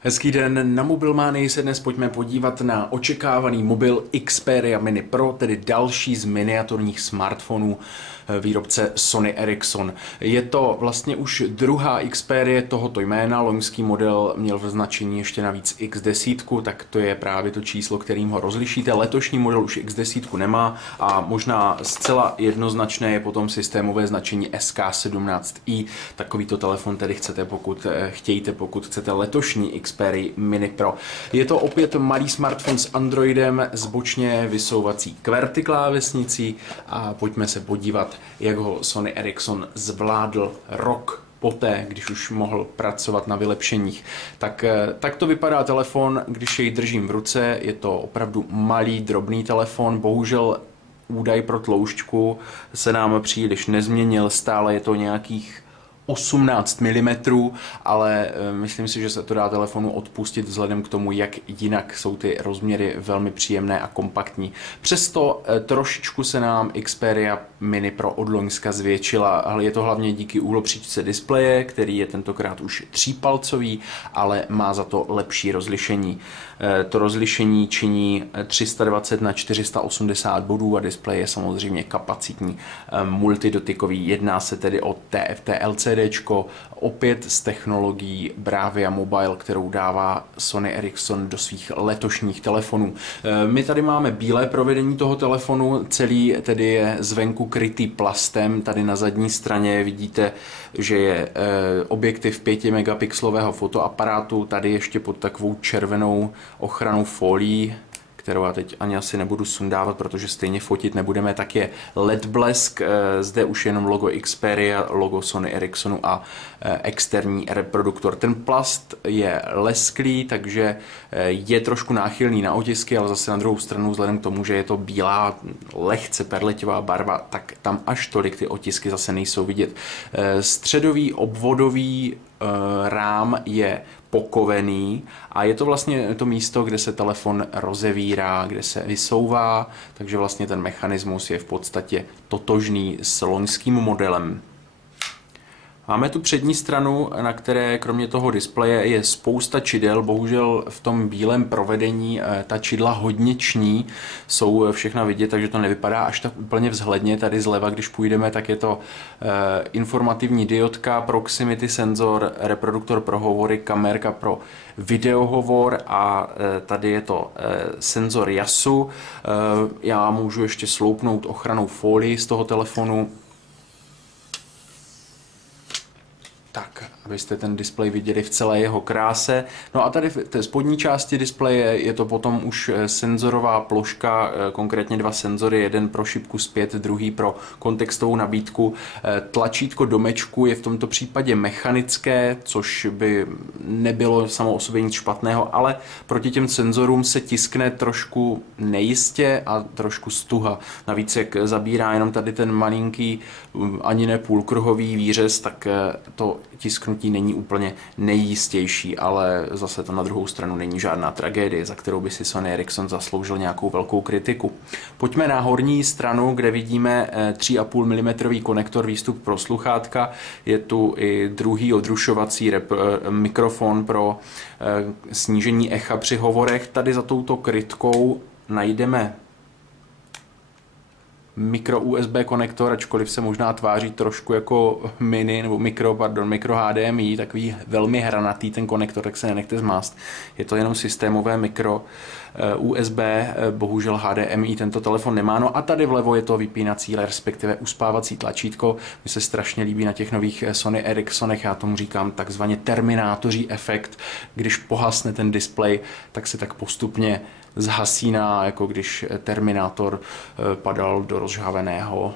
Hezký den, na Mobilmánii se dnes pojďme podívat na očekávaný mobil Xperia Mini Pro, tedy další z miniaturních smartfonů výrobce Sony Ericsson. Je to vlastně už druhá Xperia tohoto jména, loňský model měl v značení ještě navíc X10, tak to je právě to číslo, kterým ho rozlišíte. Letošní model už X10 nemá a možná zcela jednoznačné je potom systémové značení SK17i. Takovýto telefon tedy chcete, pokud chcete letošní Xperia Mini Pro. Je to opět malý smartphon s Androidem, s bočně vysouvací QWERTY klávesnicí a pojďme se podívat, jak ho Sony Ericsson zvládl rok poté, když už mohl pracovat na vylepšeních. Tak to vypadá telefon, když jej držím v ruce. Je to opravdu malý, drobný telefon. Bohužel údaj pro tloušťku se nám příliš nezměnil. Stále je to nějakých 18 mm, ale myslím si, že se to dá telefonu odpustit vzhledem k tomu, jak jinak jsou ty rozměry velmi příjemné a kompaktní. Přesto trošičku se nám Xperia Mini Pro od loňska zvětšila, ale je to hlavně díky úhlopříčce displeje, který je tentokrát už třípalcový, ale má za to lepší rozlišení. To rozlišení činí 320 na 480 bodů a displej je samozřejmě kapacitní multidotykový. Jedná se tedy o TFT LCD, opět z technologií Bravia Mobile, kterou dává Sony Ericsson do svých letošních telefonů. My tady máme bílé provedení toho telefonu, celý tedy je zvenku krytý plastem. Tady na zadní straně vidíte, že je objektiv 5 megapixelového fotoaparátu, tady ještě pod takovou červenou ochranou folií, kterou já teď ani asi nebudu sundávat, protože stejně fotit nebudeme, tak je LED blesk, zde už jenom logo Xperia, logo Sony Ericssonu a externí reproduktor. Ten plast je lesklý, takže je trošku náchylný na otisky, ale zase na druhou stranu, vzhledem k tomu, že je to bílá, lehce perleťová barva, tak tam až tolik ty otisky zase nejsou vidět. Středový obvodový rám je pokovený a je to vlastně to místo, kde se telefon rozevírá, kde se vysouvá, takže vlastně ten mechanismus je v podstatě totožný s loňským modelem. Máme tu přední stranu, na které kromě toho displeje je spousta čidel, bohužel v tom bílém provedení ta čidla hodně ční, jsou všechna vidět, takže to nevypadá až tak úplně vzhledně. Tady zleva, když půjdeme, tak je to informativní diodka, proximity senzor, reproduktor pro hovory, kamerka pro videohovor a tady je to senzor jasu. Já můžu ještě sloupnout ochrannou folii z toho telefonu, tak, abyste ten displej viděli v celé jeho kráse. No a tady v té spodní části displeje je to potom už senzorová ploška, konkrétně dva senzory, jeden pro šipku zpět, druhý pro kontextovou nabídku. Tlačítko domečku je v tomto případě mechanické, což by nebylo samo o sobě nic špatného, ale proti těm senzorům se tiskne trošku nejistě a trošku stuha. Navíc, jak zabírá jenom tady ten malinký, ani ne půlkruhový výřez, tak to tisknutí není úplně nejistější, ale zase to na druhou stranu není žádná tragédie, za kterou by si Sony Ericsson zasloužil nějakou velkou kritiku. Pojďme na horní stranu, kde vidíme 3,5 mm konektor, výstup pro sluchátka. Je tu i druhý odrušovací mikrofon pro snížení echa při hovorech. Tady za touto krytkou najdeme mikro USB konektor, ačkoliv se možná tváří trošku jako mikro HDMI, takový velmi hranatý ten konektor, tak se nenechte zmást. Je to jenom systémové mikro USB, bohužel HDMI tento telefon nemá. No a tady vlevo je to vypínací, respektive uspávací tlačítko. Mně se strašně líbí na těch nových Sony Ericssonech, já tomu říkám takzvaně terminátoří efekt. Když pohasne ten displej, tak se tak postupně zhasíná, jako když Terminátor padal do rozžhaveného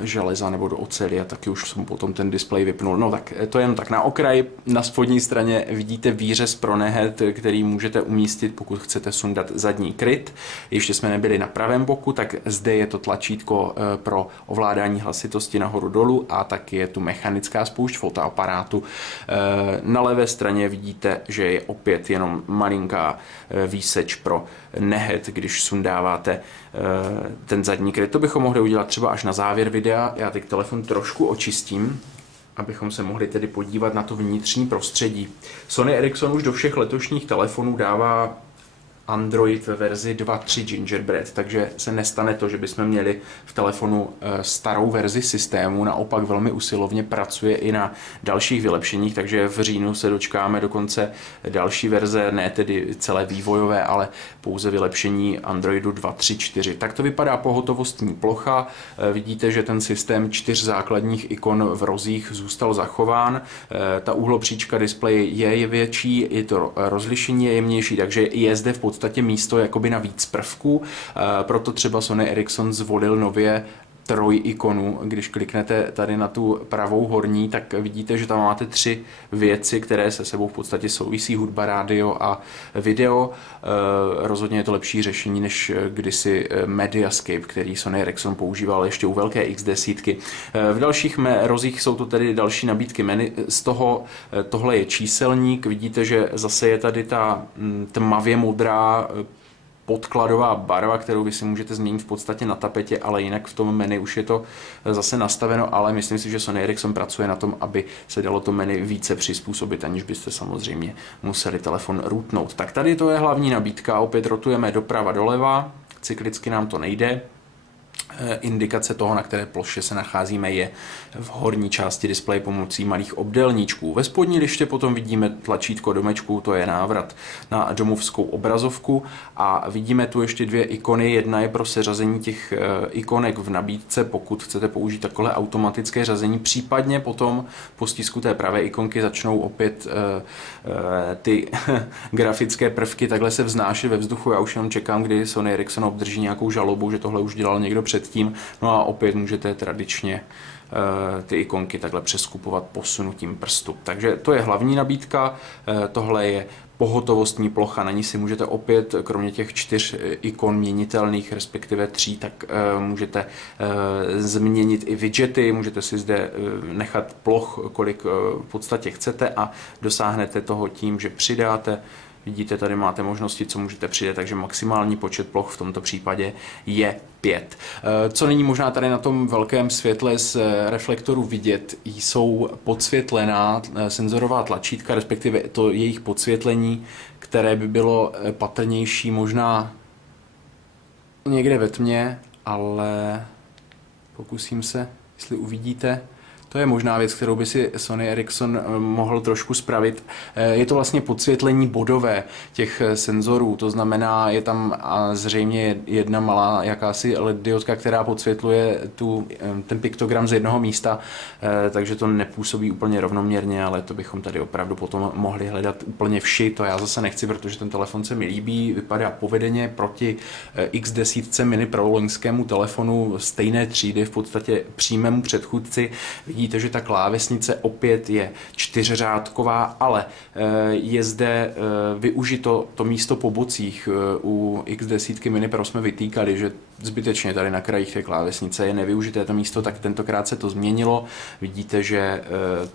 železa nebo do oceli a taky už jsem potom ten displej vypnul. No tak to je jen tak na okraj. Na spodní straně vidíte výřez pro nehet, který můžete umístit, pokud chcete sundat zadní kryt. Ještě jsme nebyli na pravém boku, tak zde je to tlačítko pro ovládání hlasitosti nahoru dolů a taky je tu mechanická spoušť fotoaparátu. Na levé straně vidíte, že je opět jenom malinká výseč pro nehet, když sundáváte ten zadní kryt. To bychom mohli udělat třeba až na závěr videa. Já teď telefon trošku očistím. abychom se mohli tedy podívat na to vnitřní prostředí. Sony Ericsson už do všech letošních telefonů dává Android ve verzi 2.3 Gingerbread, takže se nestane to, že bychom měli v telefonu starou verzi systému, naopak velmi usilovně pracuje i na dalších vylepšeních, takže v říjnu se dočkáme dokonce další verze, ne tedy celé vývojové, ale pouze vylepšení Androidu 2.3.4. Tak to vypadá pohotovostní plocha, vidíte, že ten systém 4 základních ikon v rozích zůstal zachován, ta úhlopříčka displeje je větší, i to rozlišení je jemnější, takže je zde v podstatě místo jakoby na víc prvků, proto třeba Sony Ericsson zvolil nově trojikonu. Když kliknete tady na tu pravou horní, tak vidíte, že tam máte 3 věci, které se sebou v podstatě souvisí, hudba, rádio a video. Rozhodně je to lepší řešení než kdysi Mediascape, který Sony Ericsson používal ještě u velké X10. V dalších rozích jsou to tedy další nabídky menu. Z toho tohle je číselník, vidíte, že zase je tady ta tmavě modrá podkladová barva, kterou vy si můžete změnit v podstatě na tapetě, ale jinak v tom menu už je to zase nastaveno, ale myslím si, že Sony Ericsson pracuje na tom, aby se dalo to menu více přizpůsobit, aniž byste samozřejmě museli telefon rootnout. Tak tady to je hlavní nabídka, opět rotujeme doprava doleva, cyklicky nám to nejde. Indikace toho, na které ploše se nacházíme, je v horní části displeje pomocí malých obdélníčků. Ve spodní liště potom vidíme tlačítko domečku, to je návrat na domovskou obrazovku a vidíme tu ještě 2 ikony. Jedna je pro seřazení těch ikonek v nabídce, pokud chcete použít takové automatické řazení, případně potom po stisku té pravé ikonky začnou opět ty grafické prvky takhle se vznášet ve vzduchu. Já už jenom čekám, kdy Sony Ericsson obdrží nějakou žalobu, že tohle už dělal někdo předtím. No a opět můžete tradičně ty ikonky takhle přeskupovat posunutím prstu. Takže to je hlavní nabídka, tohle je pohotovostní plocha, na ní si můžete opět, kromě těch 4 ikon měnitelných, respektive 3, tak můžete změnit i widgety, můžete si zde nechat ploch, kolik v podstatě chcete a dosáhnete toho tím, že přidáte. Vidíte, tady máte možnosti, co můžete přidat, takže maximální počet ploch v tomto případě je 5. Co není možná tady na tom velkém světle z reflektoru vidět, jsou podsvětlená senzorová tlačítka, respektive to jejich podsvětlení, které by bylo patrnější možná někde ve tmě, ale pokusím se, jestli uvidíte. To je možná věc, kterou by si Sony Ericsson mohl trošku spravit. Je to vlastně podsvětlení bodové těch senzorů, to znamená, je tam zřejmě jedna malá jakási LED diodka, která podsvětluje ten piktogram z jednoho místa, takže to nepůsobí úplně rovnoměrně, ale to bychom tady opravdu potom mohli hledat úplně vši. To já zase nechci, protože ten telefon se mi líbí, vypadá povedeně proti X10 mini pro loňskému telefonu stejné třídy, v podstatě přímému předchůdci. Vidíte, že ta klávesnice opět je 4řádková, ale je zde využito to místo po bocích. U X10 mini Pro jsme vytýkali, že zbytečně tady na krajích té klávesnice je nevyužité to místo, tak tentokrát se to změnilo. Vidíte, že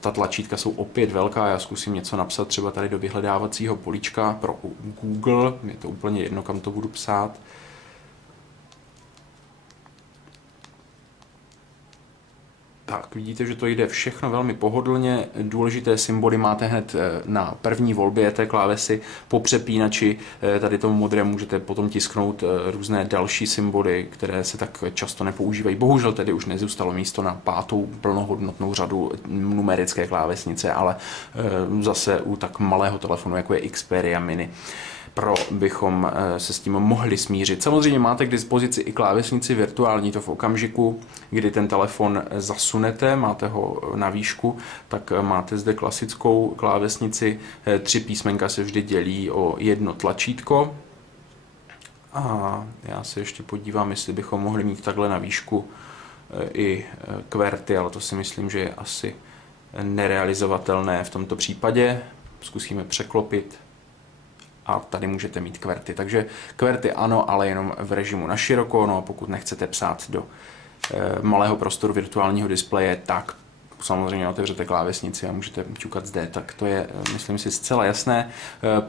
ta tlačítka jsou opět velká. Já zkusím něco napsat třeba tady do vyhledávacího políčka pro Google. Je to úplně jedno, kam to budu psát. Tak, vidíte, že to jde všechno velmi pohodlně. Důležité symboly máte hned na první volbě té klávesy. Po přepínači tady tomu modré můžete potom tisknout různé další symboly, které se tak často nepoužívají. Bohužel tedy už nezůstalo místo na 5. plnohodnotnou řadu numerické klávesnice, ale zase u tak malého telefonu, jako je Xperia Mini Pro, bychom se s tím mohli smířit. Samozřejmě máte k dispozici i klávesnici virtuální, to v okamžiku, kdy ten telefon zasunete, máte ho na výšku, tak máte zde klasickou klávesnici, 3 písmenka se vždy dělí o jedno tlačítko. A já se ještě podívám, jestli bychom mohli mít takhle na výšku i QWERTY, ale to si myslím, že je asi nerealizovatelné v tomto případě. Zkusíme překlopit. A tady můžete mít QWERTY. Takže QWERTY ano, ale jenom v režimu na široko, no a pokud nechcete psát do malého prostoru virtuálního displeje, tak samozřejmě otevřete klávesnici a můžete ťukat zde, tak to je, myslím si, zcela jasné.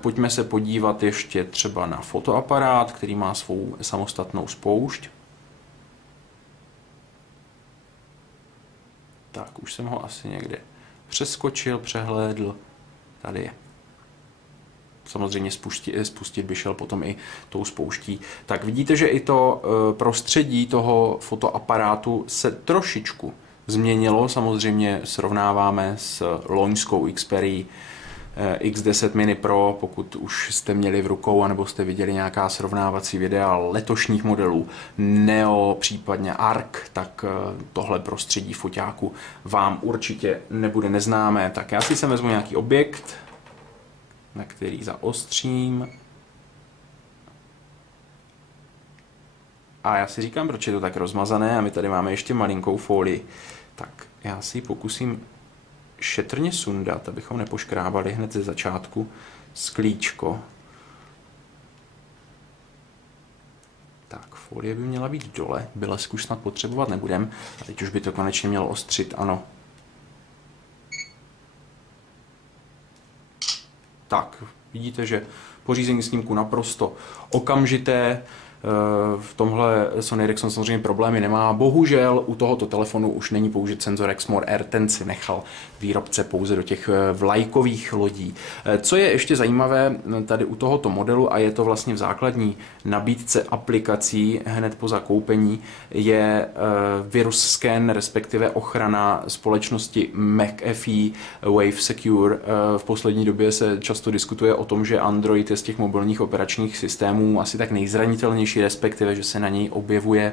Pojďme se podívat ještě třeba na fotoaparát, který má svou samostatnou spoušť. Tak, už jsem ho asi někde přeskočil, přehlédl. Tady je. Samozřejmě spustit by šel potom i tou spouští. Tak vidíte, že i to prostředí toho fotoaparátu se trošičku změnilo. Samozřejmě srovnáváme s loňskou Xperii X10 Mini Pro, pokud už jste měli v rukou, anebo jste viděli nějaká srovnávací videa letošních modelů Neo, případně Arc, tak tohle prostředí foťáku vám určitě nebude neznámé. Tak já si sem vezmu nějaký objekt, na který zaostřím. A já si říkám, proč je to tak rozmazané a my tady máme ještě malinkou folii. Tak já si ji pokusím šetrně sundat, abychom nepoškrábali hned ze začátku sklíčko. Tak, folie by měla být dole, blesk už snad potřebovat nebudem. A teď už by to konečně mělo ostřit, ano. Tak, vidíte, že pořízení snímku naprosto okamžité. V tomhle Sony Ericsson samozřejmě problémy nemá. Bohužel u tohoto telefonu už není použit senzor Exmor R, ten si nechal výrobce pouze do těch vlajkových lodí. Co je ještě zajímavé tady u tohoto modelu, a je to vlastně v základní nabídce aplikací hned po zakoupení, je virus scan, respektive ochrana společnosti McAfee Wave Secure. V poslední době se často diskutuje o tom, že Android je z těch mobilních operačních systémů asi tak nejzranitelnější, respektive, že se na něj objevuje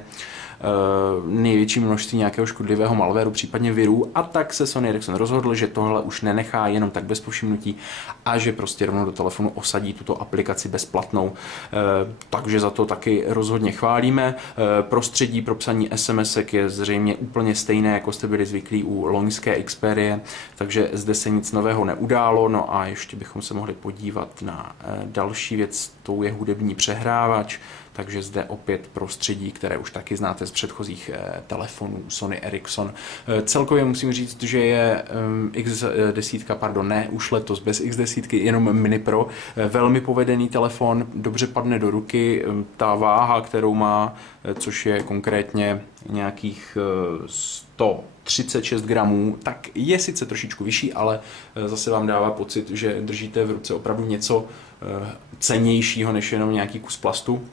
největší množství nějakého škodlivého malwareu, případně virů, a tak se Sony Ericsson rozhodl, že tohle už nenechá jenom tak bez povšimnutí a že prostě rovnou do telefonu osadí tuto aplikaci bezplatnou. Takže za to taky rozhodně chválíme. Prostředí pro psaní SMSek je zřejmě úplně stejné, jako jste byli zvyklí u loňské Xperie, takže zde se nic nového neudálo. No a ještě bychom se mohli podívat na další věc, tou je hudební přehrávač. Takže zde opět prostředí, které už taky znáte z předchozích telefonů Sony Ericsson. Celkově musím říct, že je X10, pardon, ne už letos bez X10, jenom Mini Pro, velmi povedený telefon, dobře padne do ruky, ta váha, kterou má, což je konkrétně nějakých 136 gramů, tak je sice trošičku vyšší, ale zase vám dává pocit, že držíte v ruce opravdu něco cennějšího než jenom nějaký kus plastu.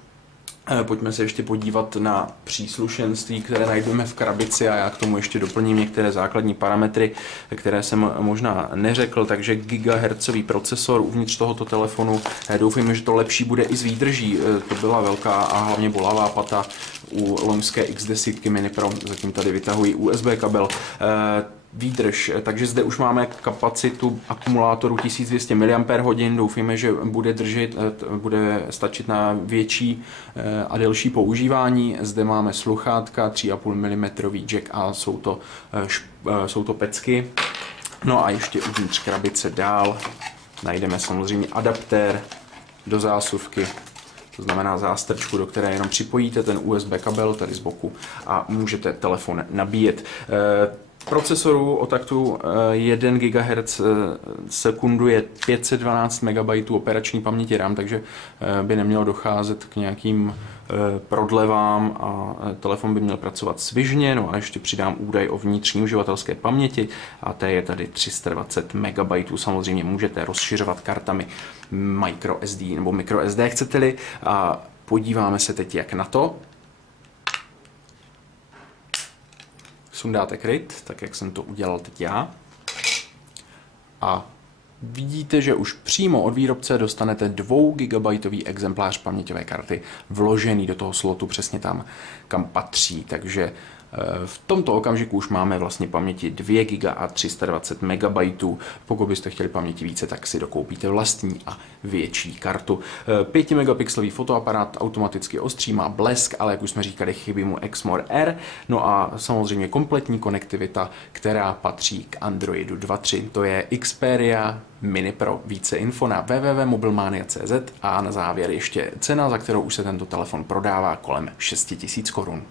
Pojďme se ještě podívat na příslušenství, které najdeme v krabici, a já k tomu ještě doplním některé základní parametry, které jsem možná neřekl. Takže gigahertzový procesor uvnitř tohoto telefonu. Doufujeme, že to lepší bude i s výdrží. To byla velká a hlavně bolavá pata u loňské X10 Mini Pro. Zatím tady vytahuji USB kabel. Výdrž, takže zde už máme kapacitu akumulátoru 1200 mAh, doufíme, že bude stačit na větší a delší používání. Zde máme sluchátka, 3,5 mm jack a jsou to pecky. No a ještě uvnitř krabice dál najdeme samozřejmě adaptér do zásuvky, to znamená zástrčku, do které jenom připojíte ten USB kabel tady z boku a můžete telefon nabíjet. Procesoru o taktu 1 GHz sekundu je 512 MB operační paměti RAM, takže by nemělo docházet k nějakým prodlevám a telefon by měl pracovat svižně. No a ještě přidám údaj o vnitřní uživatelské paměti a té je tady 320 MB. Samozřejmě můžete rozšiřovat kartami microSD nebo microSD, chcete-li. A podíváme se teď jak na to. Sundáte kryt, tak jak jsem to udělal teď já. A vidíte, že už přímo od výrobce dostanete 2 GB exemplář paměťové karty vložený do toho slotu přesně tam, kam patří. Takže v tomto okamžiku už máme vlastně paměti 2 GB a 320 MB. Pokud byste chtěli paměti více, tak si dokoupíte vlastní a větší kartu. 5 megapixelový fotoaparát automaticky ostří, má blesk, ale jak už jsme říkali, chybí mu Exmor R. No a samozřejmě kompletní konektivita, která patří k Androidu 2.3. To je Xperia Mini Pro. Více info na www.mobilmania.cz a na závěr ještě cena, za kterou už se tento telefon prodává, kolem 6 000 korun.